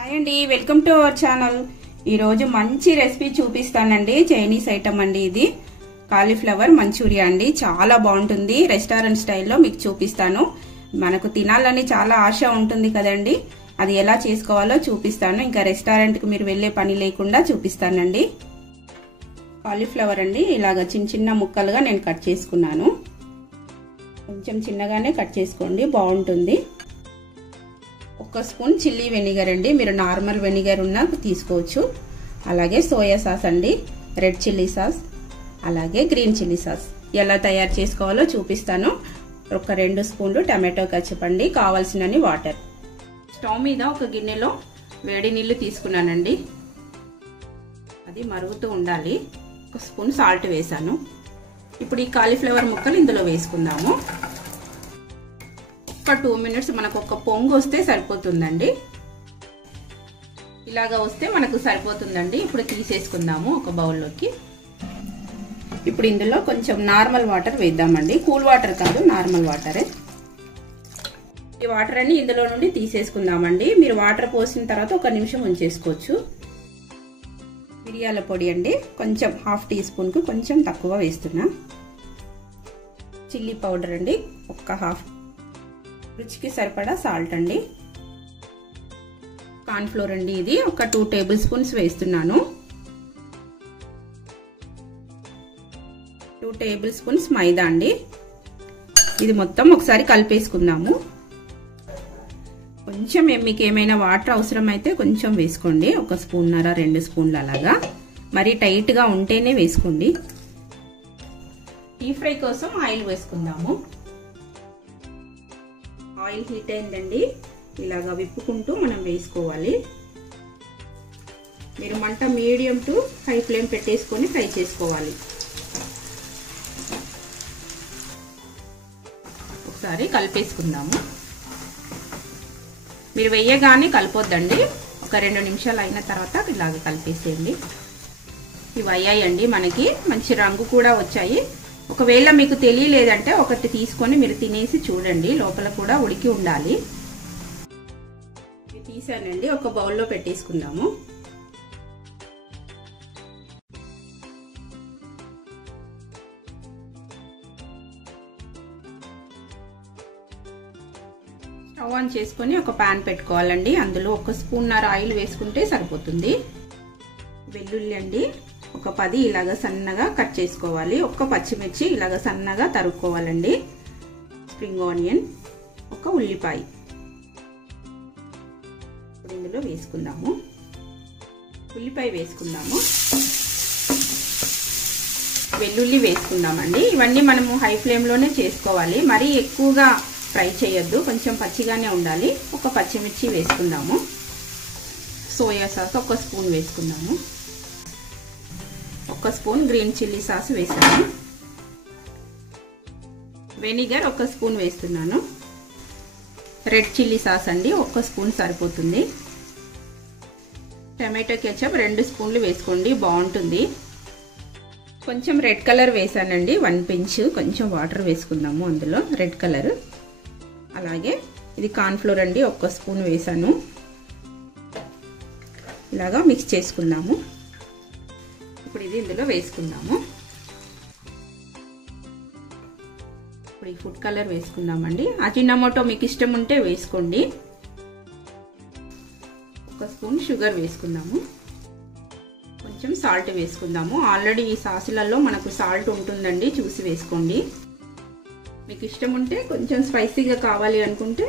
Hi అండి, welcome to our channel. ఈ రోజు మంచి రెసిపీ చూపిస్తానండి. చైనీస్ ఐటమ్ అండి. ఇది కాలీఫ్లవర్ మంచూరియా అండి. చాలా బాగుంటుంది. రెస్టారెంట్ స్టైల్లో మీకు చూపిస్తాను. మనకు తినాలని చాలా ఆశ ఉంటుంది కదండి. అది ఎలా చేసుకోవాలో చూపిస్తాను. ఇంకా రెస్టారెంట్కి మీరు వెళ్లే పని లేకుండా చూపిస్తానండి. కాలీఫ్లవర్ అండి, ఇలాగ చిన్న చిన్న ముక్కలుగా నేను కట్ చేసుకున్నాను. కొంచెం చిన్నగానే కట్ చేసుకోండి, బాగుంటుంది. 1 స్పూన్ చిల్లీ వెనిగర్ అండి. మీరు నార్మల్ వెనిగర్ ఉన్నా తీసుకోవచ్చు. అలాగే సోయా సాస్ అండి, రెడ్ చిల్లీ సాస్, అలాగే గ్రీన్ చిల్లీ సాస్. ఎలా తయారు చేసుకోవాలో చూపిస్తాను. 2 స్పూన్లు టమాటో కచప్ అండి. కావాల్సినన్ని వాటర్. స్టవ్ మీద ఒక గిన్నెలో వేడి నీళ్లు తీసుకున్నానండి. అది మరుగుతూ ఉండాలి. 1 స్పూన్ సాల్ట్ వేసాను. ఇప్పుడు ఈ కాలీఫ్లవర్ ముక్కలు ఇందులో వేసుకుందాము. 2 మినిట్స్ మనకు ఒక పొంగు వస్తే సరిపోతుందండి. ఇలాగా వస్తే మనకు సరిపోతుందండి. ఇప్పుడు తీసేసుకుందాము ఒక బౌల్లోకి. ఇప్పుడు ఇందులో కొంచెం నార్మల్ వాటర్ వేద్దామండి. కూల్ వాటర్ కాదు, నార్మల్ వాటరే. ఈ వాటర్ అన్ని ఇందులో నుండి తీసేసుకుందామండి. మీరు వాటర్ పోసిన తర్వాత 1 నిమిషం ఉంచేసుకోవచ్చు. మిరియాల పొడి అండి, కొంచెం 1/2 టీ స్పూన్ కు కొంచెం తక్కువ వేస్తున్నా. చిల్లీ పౌడర్ అండి, 1/2. రుచికి సరిపడా సాల్ట్ అండి. కార్న్ ఫ్లోర్ అండి, ఇది 2 టేబుల్ స్పూన్స్ వేస్తున్నాను. 2 టేబుల్ స్పూన్స్ మైదా అండి. ఇది మొత్తం ఒకసారి కలిపేసుకుందాము. కొంచెం మీకు ఏమైనా వాటర్ అవసరం అయితే కొంచెం వేసుకోండి. 1 స్పూన్నర 2 స్పూన్లు అలాగా. మరి టైట్ గా ఉంటేనే వేసుకోండి. డీప్ ఫ్రై కోసం ఆయిల్ వేసుకుందాము. ఆయిల్ హీట్ అయిందండి. ఇలాగా విప్పుకుంటూ మనం వేసుకోవాలి. మీరు మంట మీడియం టు హై ఫ్లేమ్ పెట్టేసుకొని ఫ్రై చేసుకోవాలి. ఒకసారి కలిపేసుకుందాము. మీరు వేయగానే కలపొద్దండి. 2 నిమిషాలు అయిన తర్వాత ఇలాగ కలిపేసేయండి. ఇవి అయ్యాయండి. మనకి మంచి రంగు కూడా వచ్చాయి. ఒకవేళ మీకు తెలియలేదంటే 1 తీసుకొని మీరు తినేసి చూడండి. లోపల కూడా ఉడికి ఉండాలి. ఇవి తీసానండి. ఒక బౌల్లో పెట్టేసుకుందాము. స్టవ్ ఆన్ చేసుకొని ఒక పాన్ పెట్టుకోవాలండి. అందులో 1 స్పూన్నర ఆయిల్ వేసుకుంటే సరిపోతుంది. వెల్లుల్లి అండి, 10 ఇలాగ సన్నగా కట్ చేసుకోవాలి. 1 పచ్చిమిర్చి ఇలాగ సన్నగా తరుక్కోవాలండి. స్ప్రింగ్ ఆనియన్, 1 ఉల్లిపాయ ఇందులో వేసుకుందాము. ఉల్లిపాయ వేసుకుందాము. వెల్లుల్లి వేసుకుందామండి. ఇవన్నీ మనము హై ఫ్లేమ్ లోనే చేసుకోవాలి. మరీ ఎక్కువగా ఫ్రై చేయొద్దు, కొంచెం పచ్చిగానే ఉండాలి. 1 పచ్చిమిర్చి వేసుకుందాము. సోయా సాస్ 1 స్పూన్ వేసుకుందాము. 1 స్పూన్ గ్రీన్ చిల్లీ సాస్ వేసాను. వెనిగర్ 1 స్పూన్ వేస్తున్నాను. రెడ్ చిల్లీ సాస్ అండి, 1 స్పూన్ సరిపోతుంది. టమాటో కెచప్ 2 స్పూన్లు వేసుకోండి, బాగుంటుంది. కొంచెం రెడ్ కలర్ వేసానండి, 1 పించ్. కొంచెం వాటర్ వేసుకుందాము అందులో, రెడ్ కలర్. అలాగే ఇది కార్న్ ఫ్లోర్ అండి, 1 స్పూన్ వేసాను. ఇలాగా మిక్స్ చేసుకుందాము. ఇప్పుడు ఇది ఇందులో వేసుకుందాము. ఇప్పుడు ఈ ఫుడ్ కలర్ వేసుకుందామండి. అజినోమోటో మీకు ఇష్టం ఉంటే వేసుకోండి. 1 స్పూన్ షుగర్ వేసుకుందాము. కొంచెం సాల్ట్ వేసుకుందాము. ఆల్రెడీ ఈ సాసులలో మనకు సాల్ట్ ఉంటుందండి, చూసి వేసుకోండి. మీకు ఇష్టం ఉంటే కొంచెం స్పైసీగా కావాలి అనుకుంటే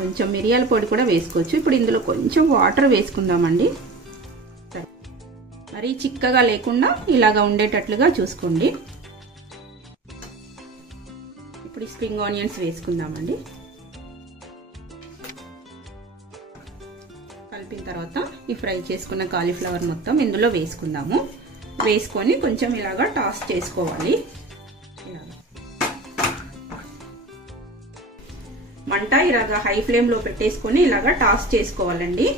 కొంచెం మిరియాల పొడి కూడా వేసుకోవచ్చు. ఇప్పుడు ఇందులో కొంచెం వాటర్ వేసుకుందామండి. మరీ చిక్కగా లేకుండా ఇలాగా ఉండేటట్లుగా చూసుకోండి. ఇప్పుడు స్ప్రింగ్ ఆనియన్స్ వేసుకుందామండి. కలిపిన తర్వాత ఈ ఫ్రై చేసుకున్న కాలీఫ్లవర్ మొత్తం ఇందులో వేసుకుందాము. వేసుకొని కొంచెం ఇలాగా టాస్ చేసుకోవాలి. మంట ఇలాగా హై ఫ్లేమ్ లో పెట్టేసుకొని ఇలాగా టాస్ చేసుకోవాలండి.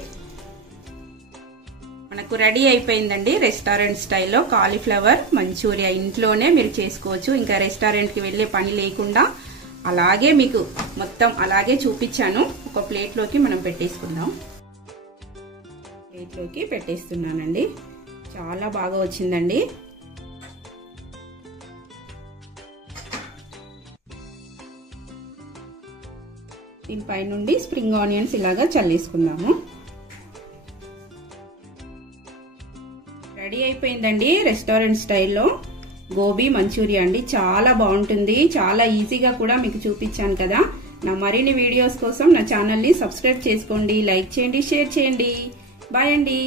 మనకు రెడీ అయిపోయిందండి రెస్టారెంట్ స్టైల్లో కాలీఫ్లవర్ మంచూరియా. ఇంట్లోనే మీరు చేసుకోవచ్చు. ఇంకా రెస్టారెంట్ కి వెళ్లే పని లేకుండా అలాగే మీకు మొత్తం అలాగే చూపించాను. ఒక ప్లేట్ లోకి మనం పెట్టేసుకుందాం. ప్లేట్లోకి పెట్టేస్తున్నానండి. చాలా బాగా వచ్చిందండి. దీనిపై నుండి స్ప్రింగ్ ఆనియన్స్ ఇలాగా చల్లేసుకుందాము. రెడీ అయిపోయిందండి రెస్టారెంట్ స్టైల్లో గోబీ మంచూరియా అండి. చాలా బాగుంటుంది, చాలా ఈజీగా కూడా మీకు చూపించాను కదా. నా మరిన్ని వీడియోస్ కోసం నా ఛానల్ని సబ్స్క్రైబ్ చేసుకోండి, లైక్ చేయండి, షేర్ చేయండి. బాయ్ అండి.